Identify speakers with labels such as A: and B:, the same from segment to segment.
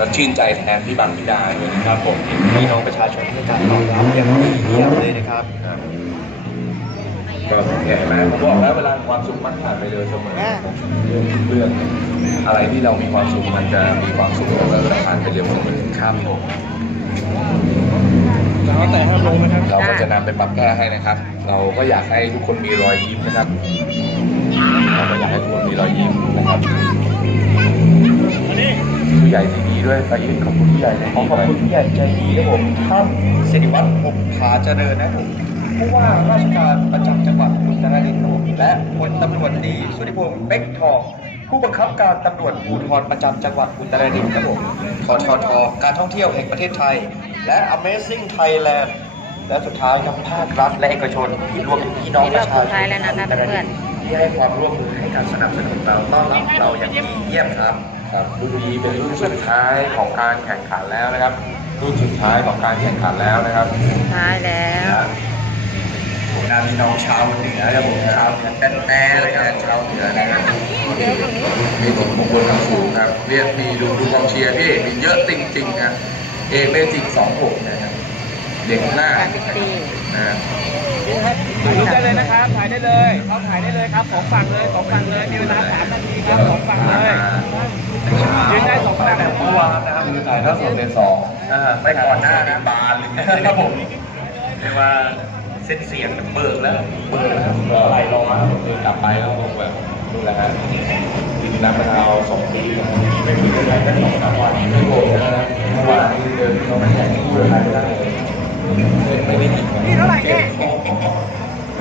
A: ก็ชื่นใจแทนพี่บังพี่ดาด้วยนะครับผม
B: พี่น้องประชาชนให้การตอบรับอย่างดีเยี่ยมเลยนะครับ
A: ก็แก่ไหมผมบอกแล้วเวลาความสุขมันผ่านไปเร็วเสมอเรื่องเรื่องอะไรที่เรามีความสุขมันจะมีความสุขแล้วก็ผ่านไปเร็วเสมอครับผม
B: แล้วแต่ห้ามลงนะครับ
A: เราก็จะนำไปปรับแก้ให้นะครับ เราก็อยากให้ทุกคนมีรอยยิ้มนะครับเราก็อยากให้ทุกคนมีรอยยิ้มนะครับ ผู้ใหญ่ที่ดีด้วยไปอีกขอบคุณผู้ใหญ่ใจ
B: ขอ
A: ดี
B: ขอบ
A: ด้วย
B: คุณผู้ใหญ่ใจดีครับผมท่านสิริวัฒน์พงษ์ผาเจริญนะครับผมผู้ว่าราชการประจำจังหวัดอุตรดิตถ์ครับผมและพลตำรวจตรีสุธิพงศ์เป๊กทอง ผู้บังคับการตำรวจภูธรประจำจังหวัดอุตรดิตถ์ครับผมทททการท่องเที่ยวแห่งประเทศไทย และ Amazing Thailand และสุดท้ายครับภาครัฐและเอกชนที่รวมถึงพี่น้องประชาชน
C: นี่รอบสุดท้ายแล้วนะคะเพื่อน
B: ที่ให้ความร่วมมือให้การสนับสนุนเราต้อนรับเราอย่างดีเยี่ยมครับ
A: ครับรุ่นนี้เป็นรุ่นสุดท้ายของการแข่งขันแล้วนะครับรุ่นสุดท้ายของการแข่งขันแล้วนะครับ
C: สุดท้ายแล้ว
B: ผมนาพี่น้องชาวเหนือครับผมชาวเหนือแต้แต่เลยครับชาวเหนือนะครับ
A: มีผลมงคลทางสูงครับเรียกมีดูดูกองเชียร์พี่มีเยอะจริงๆนะเอเมจิกสองหกนะครับเด็กหน้า
C: การพิตตี้
A: นะ
D: ถ่ายรูปได้เลยนะครับ ถ่ายได้เลยเขาถ่ายได้เลยครับสองฝั่งเลยสองฝั่งเลยมีเวลาสามนาทีครับสองฝั่งเลยยืนได้สองฝั่ง
B: แต่เมื่อวานนะครับ
A: คือถ่ายถ้าสดเป็นสอง
B: อ่าไม่ก่อนหน้านะ
A: บานเลยครับผม
B: เรียกว่าเส้นเสียงมันเบิกแล้ว
A: เปิดแล้วก็ไหลลงแล้วคือกลับไปแล้วคงแบบนู่นแหละฮะจริงๆนับเป็นเอาสองปีไม่มีอะไรแค่สองสามวันไม่โกงนะเมื่อวานที่เดินเข้ามาแข่งคู่เลยไม่ได้เลยไม่ได้กินนี่เท่าไหร่เนี่ย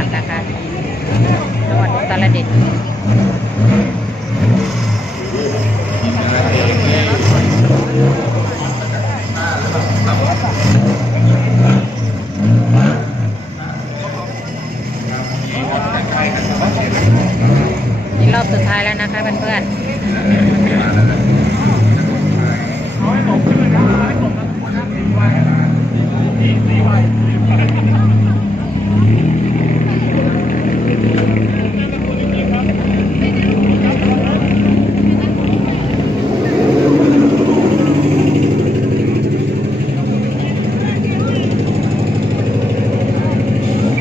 A: ายพิชั
C: ยดาบหักนะคะจังหวัดอุตรดิตถ์นี่รอบสุดท้ายแล้วนะคะเพื่อนๆ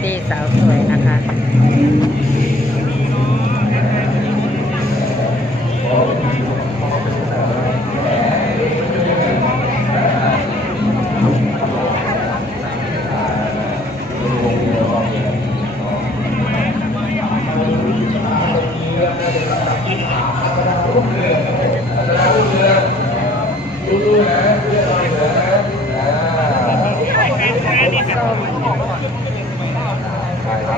C: ดีสาวสวยนะคะ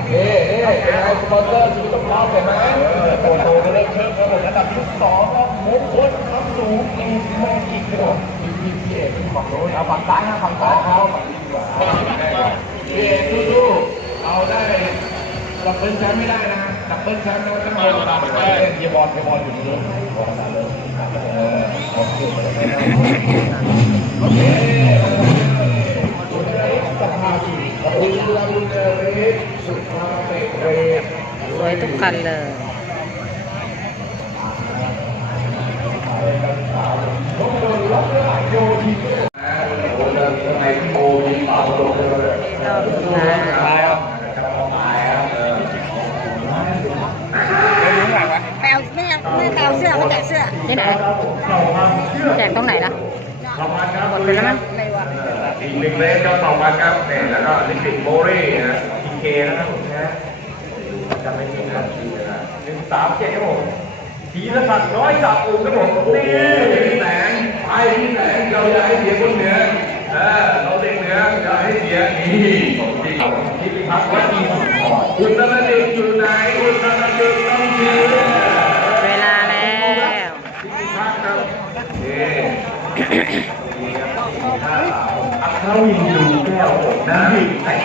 A: เอ๊ะเอ๊ะเป็นไงสปอนเซอร์ชีวิตต้องรับเห็นไหมโตโตจะเริ่มเชิญครับผมระดับที่สองครับมงคลคำสูงอีกแม่กิจครับผมพี่พี่พี่ เอกฝั่งโน้นเอาฝั่งซ้ายนะฝั่งซ้ายเขาฝั่งนี้ดีกว่าพี่เอกสู้ๆเอาได้ดับเบิลแชมป์ไม่ได้นะดับเบิลแชมป์นะต้องเอาระดับไปเยบอลเยบอลอยู่นู้นบอลนั่นเลยเออโอเคโอเคส
C: วยทุกคันเลย รับ
E: แปลไม่ไม่แปลเสื้อเขาแจกเสื้อ
C: ที่ไหนแจกตรงไหนล่ะหมดไปแล้วมั้ง
E: อะไรวะ
A: อีกหนึ่งเลนก็สองพันครับเนี่ยแล้วก็ลิปิดโมรี่นะทีเคนะครับผมนะจำไม่ผิดครับหนึ่งสามเจ็ดครับผมทีละสัตว์น้อยสับอุ่มครับผมนี่พี่แสงไปพี่แสงเราอย่าให้เสียคนเหนือเออเราเด็กเห นืออย่าให้เสียนี่ของจริงที่พิพัฒน์วัดดีอุตรดิตถ์อยู่ไหนอุตรดิตถ์ต้องเชียร์
C: เวลาแล้ว
A: พิพัฒน์ครับนี่อัครวินดูแก้วผมนะ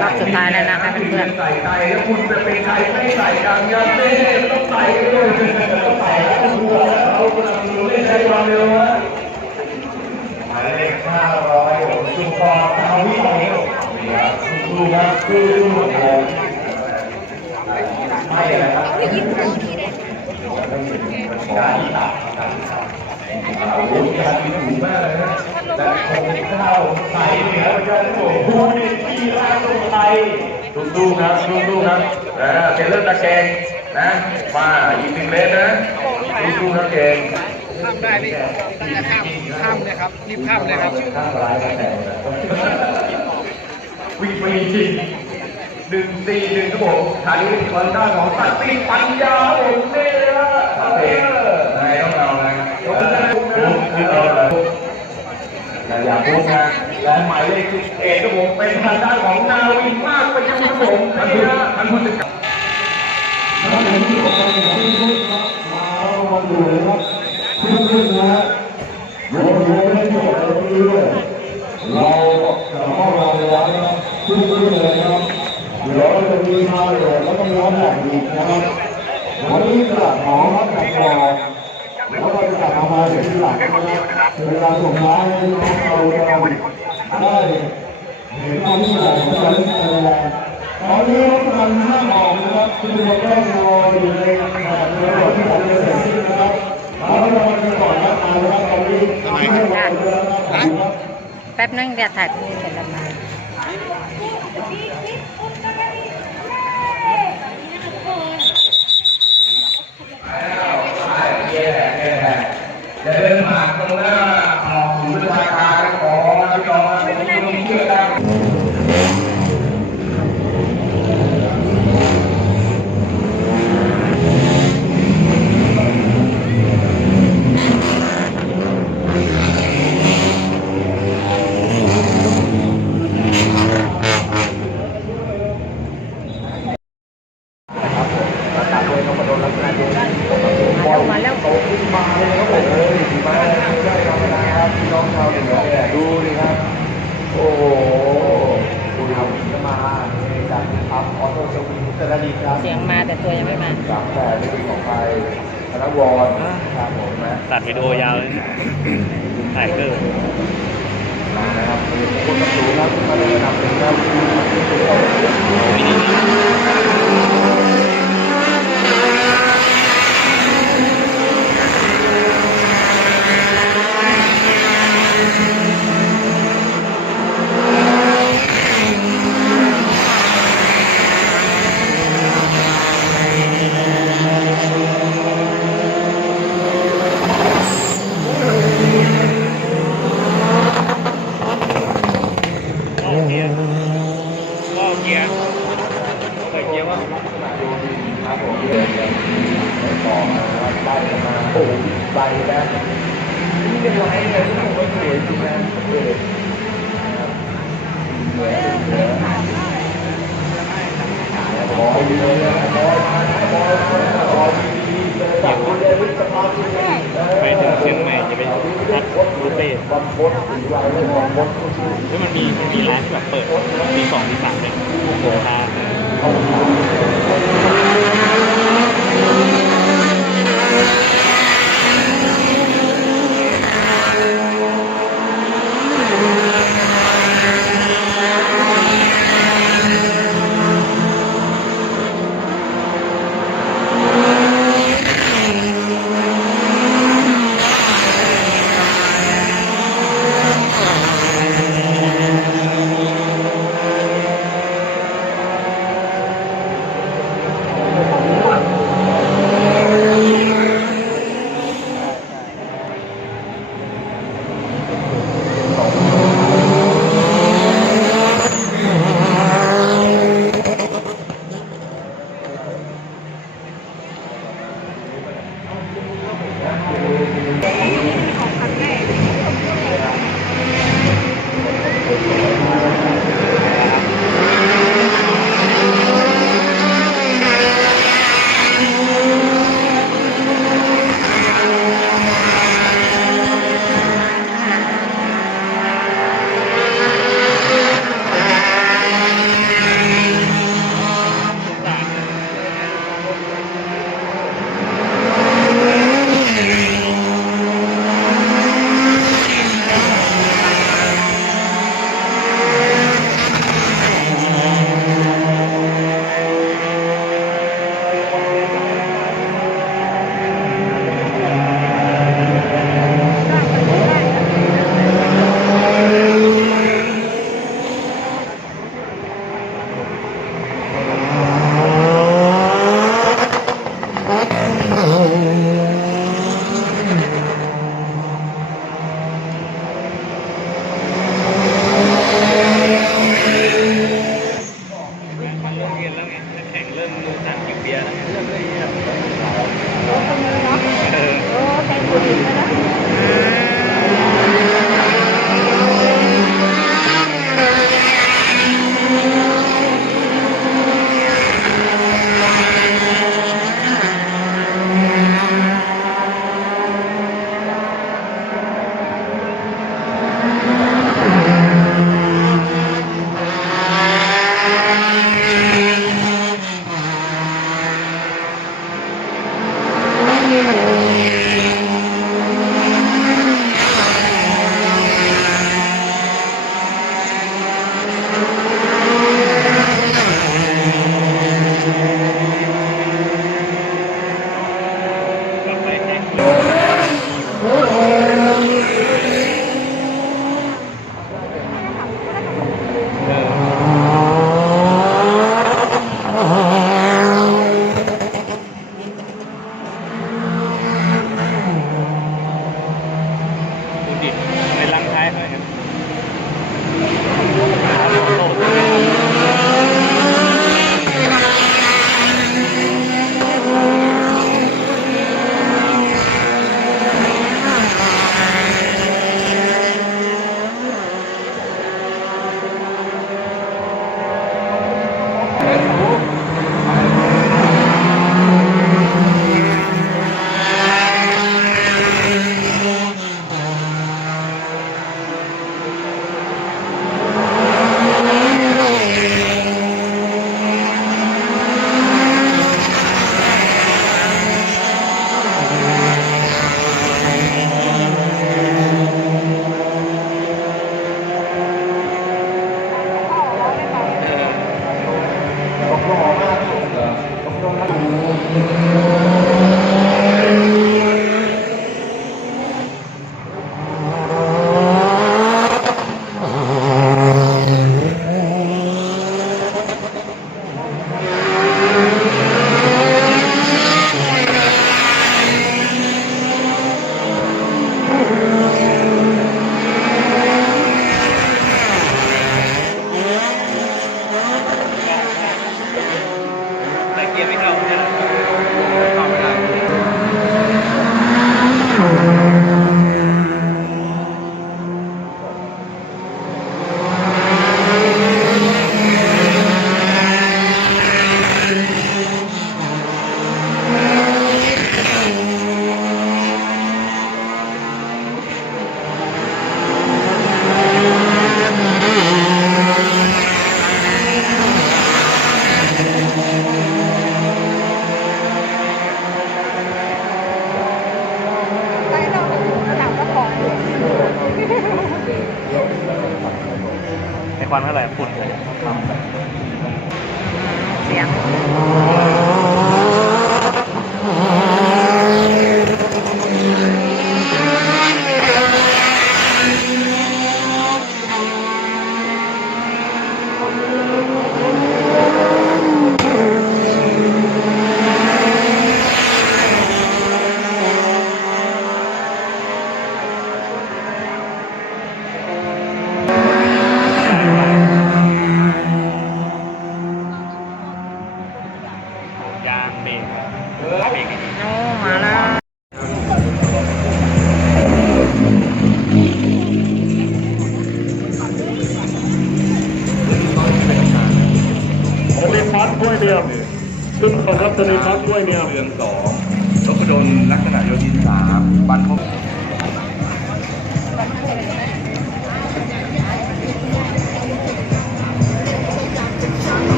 C: รอบสุดท้ายแล้วนะคะเพื่อน
A: ใส่ใจแล้วคุณจะเป็นใครไม่ใส่กันยันเต้ต้องใส่เลยต้องใส่แล้วต้องดูเรากำลังดูเล่นใช้ความเร็วนะหมายเลขห้าร้อยผมจุปอคาวิโอ ดูครับดูดูผมไม่อะไรครับการที่ตัดโอ้โหการที่ถูกมากเลยนะแต่คงข้าวใส่เนือเหมือนกันโอ้โหนี่ที่ร้านตรงไทยดูๆครับดูๆครับเออเป็นเรื่องตะแกรงนะมาอีกหนึ่งเลนนะดูๆครับเกง
D: ข้ามได้พี่ตั้งแต่ข้ามข้ามเลยครับรีบข้ามเลยครับ
A: วิ่งไปจริงหนึ่งสี่หนึ่งครับผมฐานนี้เป็นด้านของสัตว์ปีปัญญาผมนี่เลยนะเออนายต้องเรานะยกขึ้นขึ้นเอาเลยอย่าพูดนะและหมายเลขสิบเอ็ดครับผมเป็นทางด้านของนาวินมากไปยังครับผมท่านผู้ท่านผู้จัดการ
F: เราจะเข้ามาในร้านนะครับ ขึ้นขึ้นเลยครับเดี๋ยวเราจะมีมาเลยแล้วก็มีร้านแบบอีกนะครับวันนี้ตลาดหอรับกับปอแล้วเราจะกลับมาเดี๋ยวที่หลังนะครับเวลาส่งท้ายน้องเราเราได้เห็นความที่ใหญ่ของการเล่นกีฬาตอนนี้รถมันห้าออกนะครับที่เราต้องรออยู่ในแบบในรถที่ผมจะเสร็จสิ้นนะครับเอาเราไปก่อนนะเอาละตอนนี้ให้เราเดินนะครับ
C: แป๊บนึงเดี๋ยวถ่ายรูปเสร็จแล้วมา
A: เดินผ่านตรงหน้าของศูนย์ประชาการของพี่น้องที่เชื่อได้
C: มาแล้ว
A: โตขึ้นมาเลยครับผมเลยมาได้ธรรมดาครับพี่น้องชาวเหนือเนี่ยดูดิครับ โอ้โหคุณทำจะมาจากทัพออโต้ส วิงอุตรดิตถ์ครับ
C: เสียงมาแต่ตัวยังไม่มา
A: สามแต่ในปีของไทยธนวรครับผมนะ
G: ตัดวิดีโอยาวเลยนะถ่ายเกอร์
A: มานะครับคุณกระสูครับมาเลยนำเป็นครับ
G: ก็เกียร์ก็เกียร์ใส่เกียร์ว่า
A: ครับผมเดินต่อมาไล่มาโอ้ไล่นะนี่เป็นไรเนี่ยที่ผมก็สวยจริงนะเออเหนือเหนือขอดีเลยนะขอขอขอดีเลยจากคุณเดวิดสภาพที่
G: ไปถึงเชียงใหม่จะไปพัก บุฟเฟ่ต์
A: บอลโคตรสีลายเลยบอลโคตร
G: แล้วมันมีมันมีร้านที่แบบเปิดตีสองตีสามเนี่ยโอ้โห
A: ฮะ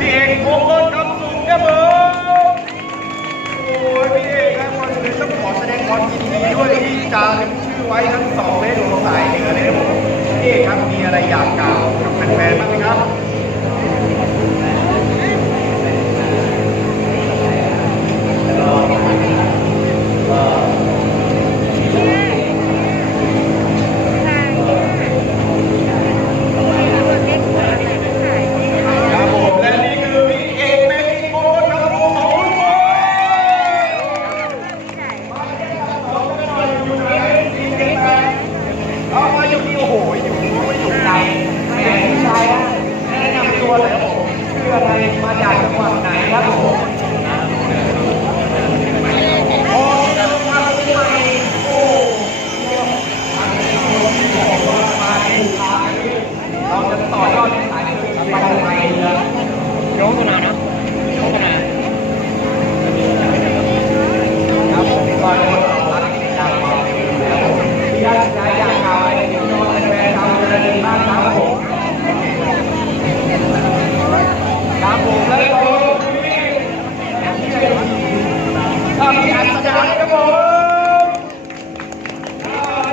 H: พี่เอกม
E: ง
H: คล
E: คำสุขครับผมโอ้ยพี่เอกครับวันนี้ต้องขอแสดงความยินดีด้วยที่จารึกชื่อไว้ทั้งสองเลขของสายเหนือเลยครับผมพี่เอกครับมีอะไรอยากกล่าวกับแฟนๆบ้างไหมครับ
I: โยกตัวนานะโยกตัวนา
E: ครับผมก่อนเลยรับยาวมาแล้วผมที่ญาติยายข่าวอะไรที่น้องแฟนๆทำกันดีมากครับผมครับผมแล้วก็ก็มีอัศดาครับผม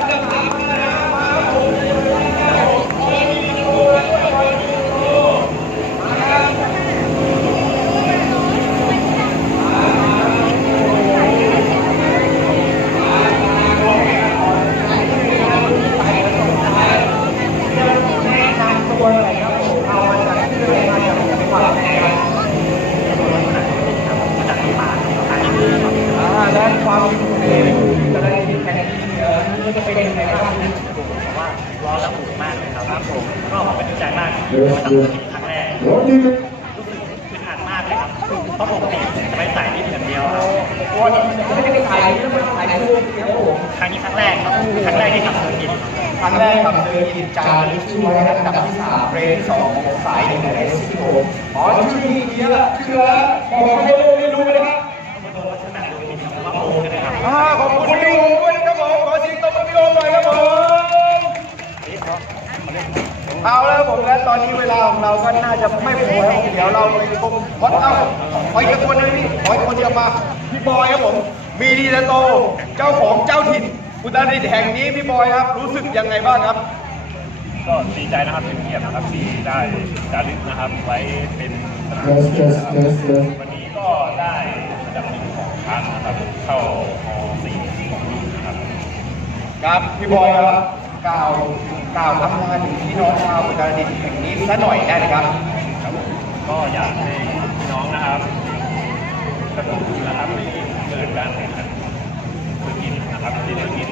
E: จะถามนะครับผม อ่า และความเร็วจะได้ยินแผ่นดินเหนือนี่จะเป็นยังไงบ้าง
G: ว่ารอรับอุ่นมากเลยครับผมก็เป็นใจมากที่
J: เดี๋ยว
G: มา
J: เดี๋ยว
G: ทำครั้งแรก
J: รถที่
G: รู้สึกอึดอัดมากเลยครับเพราะปกติจะไปใส่นิดเดียวครับ
E: วันนี้จะไม่ได้ถ่ายจะไม่ถ่ายรูปเดียวผม
G: ครั้งนี้ครั้งแรกครับครั้งแรกที่ทำธุรกิจ
E: ครั้งแรกกับเจอกินจารึกชื่อไว้อันดับที่สามเรนสองของสายหนึ่งในสิบโอ๋อชื่อนี้เยอะชื่อบอกให้รู้ไม่รู้เลยครับ ขอบคุณพี่โอด้วยนะครับผมขอเสียงตบมือพี่โอหน่อยครับผมเอาแล้วผมและตอนนี้เวลาของเราก็น่าจะไม่พอแล้วเดี๋ยวเราไปชมวัดเอาขออีกคนนึงพี่ขออีกคนเดียวมาพี่บอยครับผม มีดีและโต เจ้าของเจ้าถิ่นอุตรดิตถ์แห่งนี้พี่บอยครับ รู้สึกยังไงบ้างครับ
G: ก็ดีใจนะครับเป็นเกียรตินะครับที่ได้จารึกนะครับไว้เป็นสถาน
J: เทส
G: ที่
J: เทสเทสเทส
G: วันนี้ก็ได้อันดับหนึ่งของครั้งนะครับเข้าฮสี่ของรุ่นนะครับ
E: ครับพี่บอยครับกล่าวกล่าวคำลาถึงพี่น้องชาวอุตรดิตถ์แห่งนี้สักหน่อยได้ไหมครับ
G: ครับผมก็อยากให้พี่น้องนะครับกระตุ้นนะครับให้เกิดการแข่งขันธุรกิจนะครับที่ธุรกิจ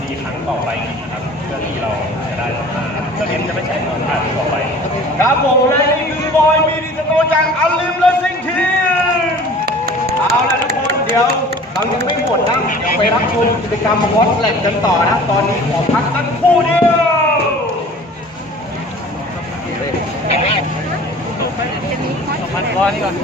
G: มีครั้งต่อไปอีกนะครับเพื่อที่เราจะได้พัฒนาเพื่อที่จะไม่ใช่มาตรฐานต่อไป
E: ครับผมและนี่คือบอยมีดีสโตจากอัลลิมเลสซิ่งทีมเอาละทุกคนเดี๋ยว เรายังไม่หมดนะเดี๋ยวไปรับชมกิจกรรมวอตแลกกันต่อนะ ตอนนี้ขอพักสักครู่เดียว
I: มันร้อนนี่ก่อน